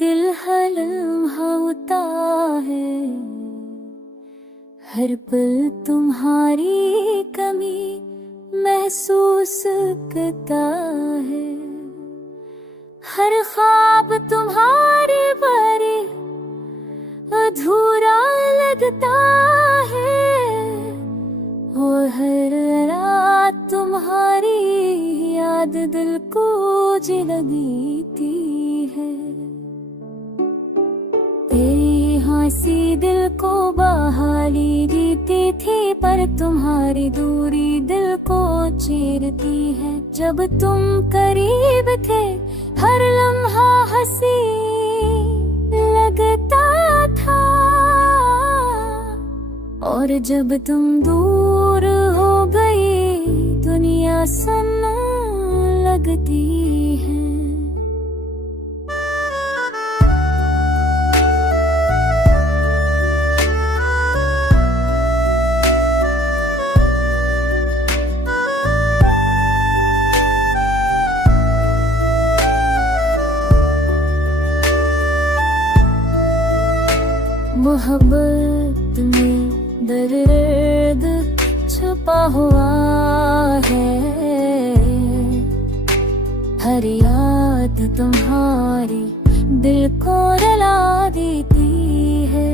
दिल हर लम्हा होता है, हर पल तुम्हारी कमी महसूस करता है। हर ख्वाब तुम्हारे बारे अधूरा लगता है, और हर रात तुम्हारी याद दिल को जलती है। तेरी हंसी दिल को बहाली देती थी, पर तुम्हारी दूरी दिल को चीरती है। जब तुम करीब थे हर लम्हा हंसी लगता था, और जब तुम दूर हो गई दुनिया सुन्न लगती है। मोहब्बत में दर्द छुपा हुआ है, हर याद तुम्हारी दिल को रुला देती है।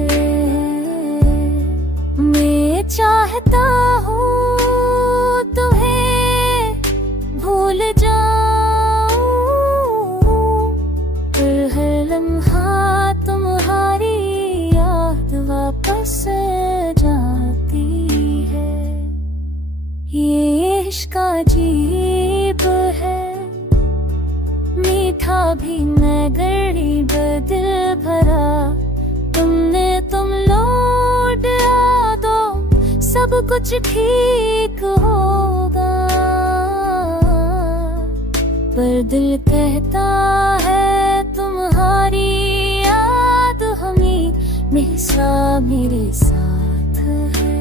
मैं चाहता हूँ तुम्हें भूल जाऊं, पर हर लम्हा तुम्हारी वापस जाती है। ये इश्क अजीब है, मीठा भी मगर दिल भरा। तुम लौट आ दो, सब कुछ ठीक होगा, पर दिल कहता है तुम्हारी याद हमेशा मेरे साथ है।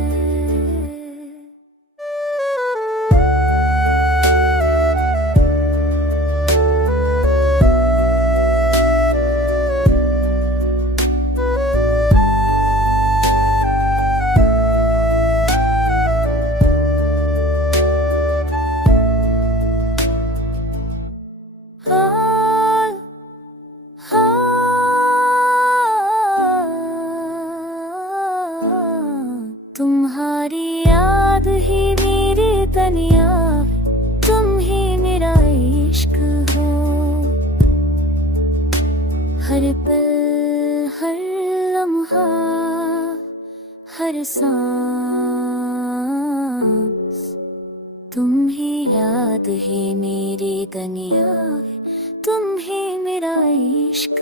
तुम्हारी याद ही मेरी दुनिया, तुम ही मेरा इश्क हो। हर पल हर लम्हा हर सांस, तुम ही याद है मेरी दुनिया, तुम ही मेरा इश्क